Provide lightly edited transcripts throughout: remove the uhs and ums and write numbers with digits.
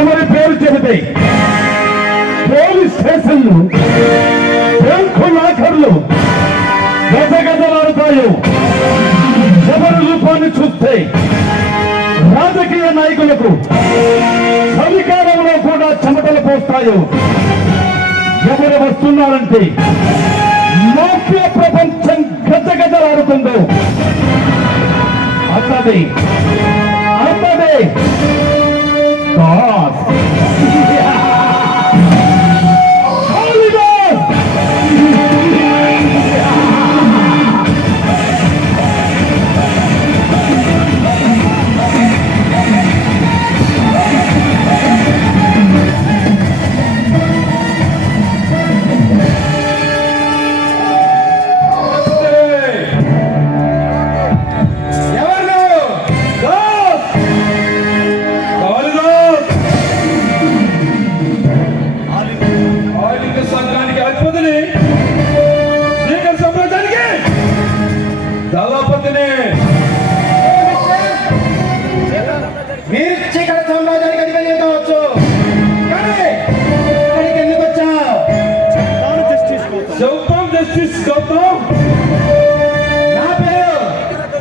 ఎవరి పేరు చెబితే పోలీస్ స్టేషన్లు, బ్యాంకు లాకర్లు గజగజలాడుతాయో, ఎవరి రూపాన్ని చూస్తే రాజకీయ నాయకులకు అధికారంలో కూడా చెమటలు పోస్తాయో, ఎవరు వస్తున్నారంటే మాఫియా ప్రపంచం గజగజలాడుతుందో అన్నది అన్నదే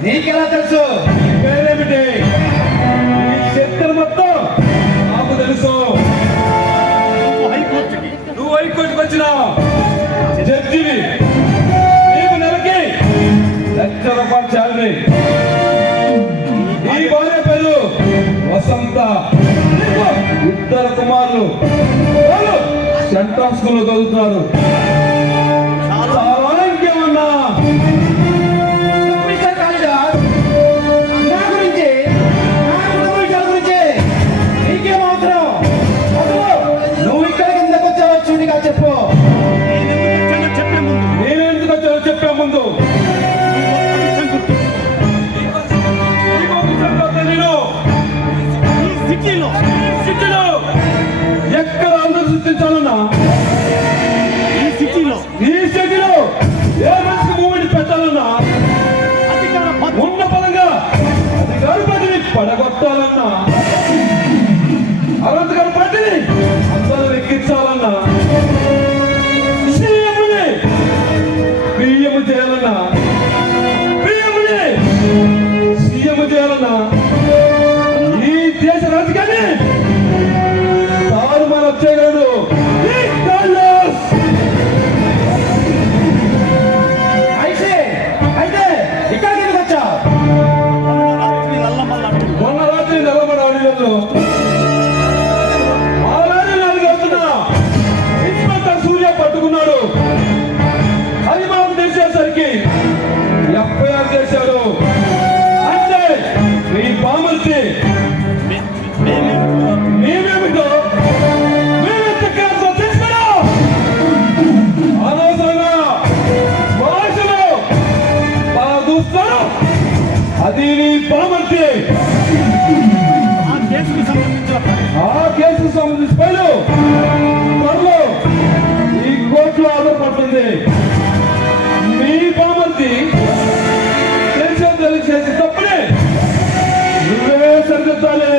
నీకెలా తెలుసు? పేరేమిటి? చరిత్ర మొత్తం నాకు తెలుసు. నువ్వు హైకోర్టుకు వచ్చిన జడ్జివి. నీకు నెలకి ₹1,00,000 శాలరీ. నీ భార్య పేరు వసంత. ఇద్దరు కుమారులు వాళ్ళు సెంట్రల్ స్కూల్లో చదువుతున్నారు. ఇంకేమన్నా చెప్పు. నేను ఎందుకు వచ్చానో చెప్పే ముందు సిటీలో ఎక్కడ అందరూ సృష్టించాలన్నా ఈ సిటీలో ఏ మనిషికి మూమెంట్ పెట్టాలన్నా ఉన్న పరంగా అధికారి పదిని పడగొట్టాలన్నా అనంతగారి పట్టిని అందరూ ఎక్కించాలన్నా సీఎం చేయాలన్నా ఈ దేశ రాజకీయాన్ని తారుమారు వచ్చేయగలడు. అయితే ఇక్కడికి ఎందుకు వచ్చావు? మొన్న రాత్రి నల్లమడ అడిగారు. ఆ రాత్రి నాకు వస్తున్నా ఇన్స్పెక్టర్ సూర్య పట్టుకున్నాడు. అది మనం తెలిసేసరికి FIR చేశాడు. అంటే మీ పామర్చి మేమేమిటో మేమెంత తెలుసుకో. అనవసరంగా భాషలో బాగా చూస్తాడు. అది నీ పామర్చి. ఆ కేసుకు సంబంధించి పైలు త్వరలో ఈ కోర్టులో ఆధారపడుతుంది. మీ పామర్చి చేసి తప్పుడే నువ్వే సరిదిద్దాలి.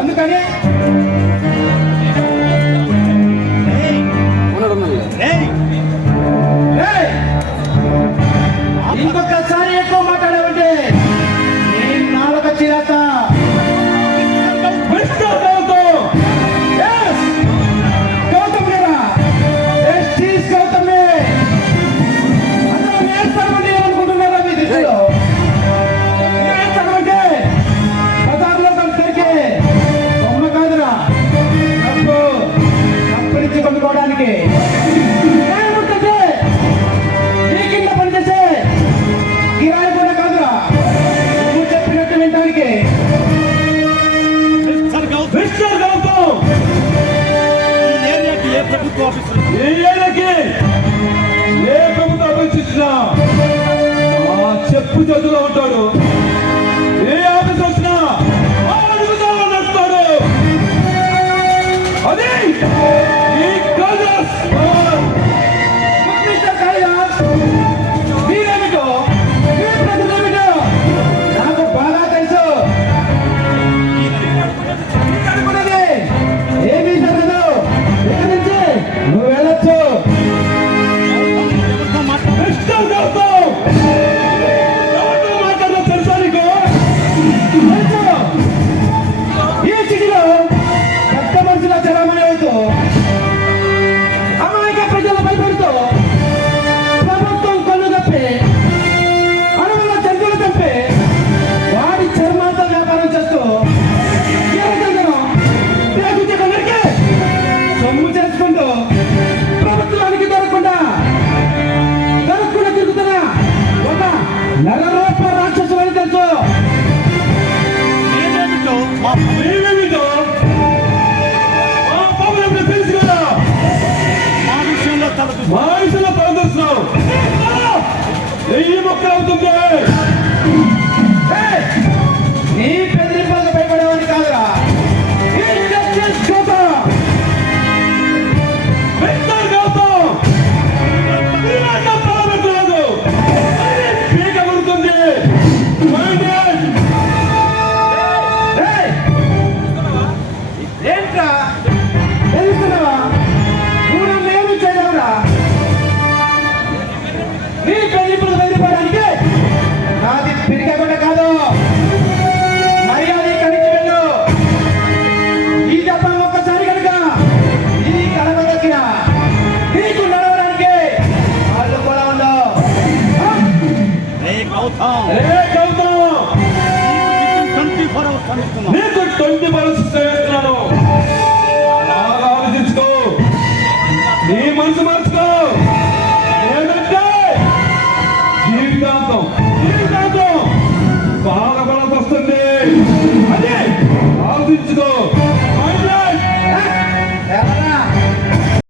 అందుకని ఇంకొకసారి ఎక్కువ మాట్లాడావంటే నేను నాలుక చీరతా. కొనుక్కోవడానికి ఈ కింద పనిచేసే కిరాయి కూడా కాదురా, నువ్వు చెప్పినట్టు వినడానికి. ఏ ప్రభుత్వ ఆఫీస్ ఇచ్చినా చెప్పు చేతుల్లో ఉంటాడు. ఏ ఆఫీస్ వచ్చినా నడుస్తాడు. అది మీరేమిటో మీ ప్రజలేమిటో నాకు మనుషుల ప్రదర్శనం 1000 మొక్కలు అవుతుంది. ఏయ్! నీ బెదిరింపులకు భయపడేవాడిని కాదురా. ఈ జస్టిస్ గౌతమ్. మిస్టర్ గౌతమ్ వీళ్ళంతా పాలకురాదు. పీక కొడుతుంది. ఏయ్! ఏంట్రా తెలుస్తున్నావా? నువ్వు నన్ను ఏమి చేయలేవురా. నీ బెదిరింపులకు బెదిరిపోవడానికి నాది పిరికగొండ కాదు. మర్యాద ఇక్కడి నుంచి వెళ్ళు. ఈ దెబ్బ ఒక్కసారి కనుక ఇది కలగదొక్కిన నీకు నడవడానికి వాళ్ళు కూడా ఉండవు. ఏ గౌతమ్ నీకు 20 వరస్ ఇస్తున్నాను.